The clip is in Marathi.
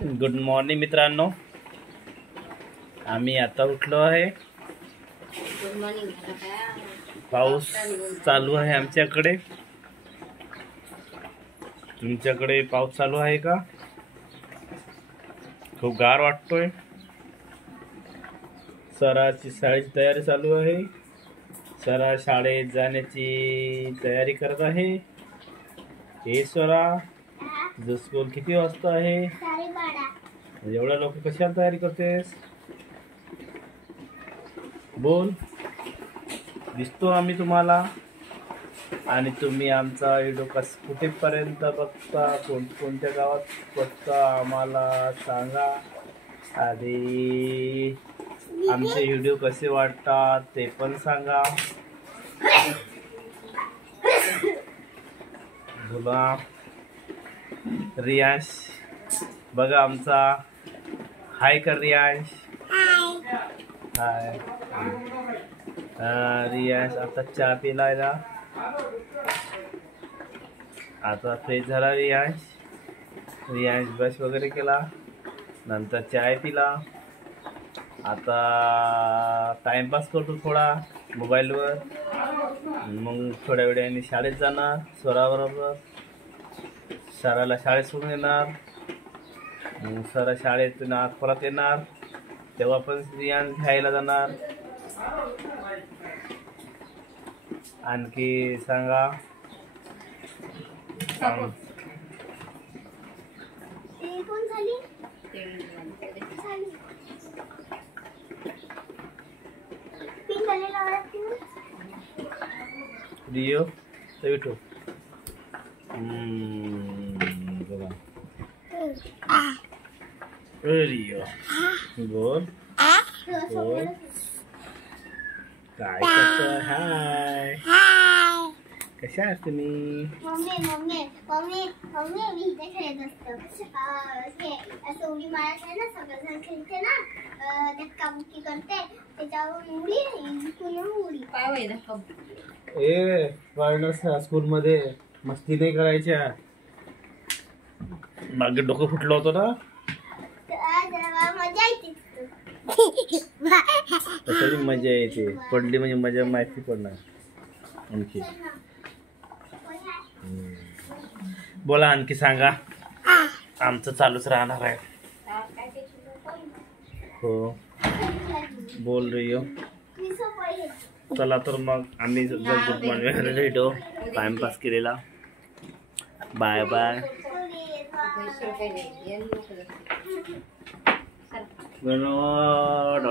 गुड मॉर्निंग मित्रांनो, आम्ही आता उठलो आहे। पाऊस चालू आहे आमच्याकडे। तुमच्याकडे पाऊस चालू आहे का? खूप गार वाटतोय। सराची शाळेची तयारी चालू आहे। सरा शाळेत जाण्याची तयारी करत आहे। हे स्वरा, तुझं स्कूल किती वाजता आहे? एवढ्या लोक कशाला तयारी करतेस? बोल, दिसतो आम्ही तुम्हाला, आणि तुम्ही आमचा व्हिडिओ कुठेपर्यंत बघता, कोणत्या गावात बघता आम्हाला सांगा। आधी आमचे व्हिडिओ कसे वाटतात ते पण सांगा। बोला। रियांश बघा आमचा, हाय कर रियांश। हाय। रियांश आता चहा पिलाय ना, आता फ्रेश झाला रियांश। रियांश ब्रश वगैरे केला, नंतर चाय पिला। आता टाइमपास करतो थोडा मोबाईलवर, मग थोड्या वेळाने शाळेत जाणार स्वराबरोबर। सराला शाळेत सोडून येणार, मग सर शाळेतून परत येणार, तेव्हा पण रियांश घ्यायला जाणार। आणखी सांगा। रियो विठू बघा, रियो बोल बोल, काय करतोय? हाय, कशा आहात तुम्ही? मम्मी मी इथे खेळत असतो। असं उडी मारत आहे ना, सगळेजण खेळते ना, धक्काबुक्की करते, त्याच्यावर उडी पाय धक्काबुक्की। ए स्कूल मध्ये मस्ती नाही करायच्या। मागे डोकं फुटलं होतं ना, मजा येते। तसली मजा येते, पडली म्हणजे मजा माहिती पडणार। आणखी बोला, आणखी सांगा। आमचं चालूच राहणार आहे। हो बोल रियो। चला तर मग आम्ही गुड मॉर्निंग व्हिडिओ टाइमपास केलेला। Bye bye. गणोड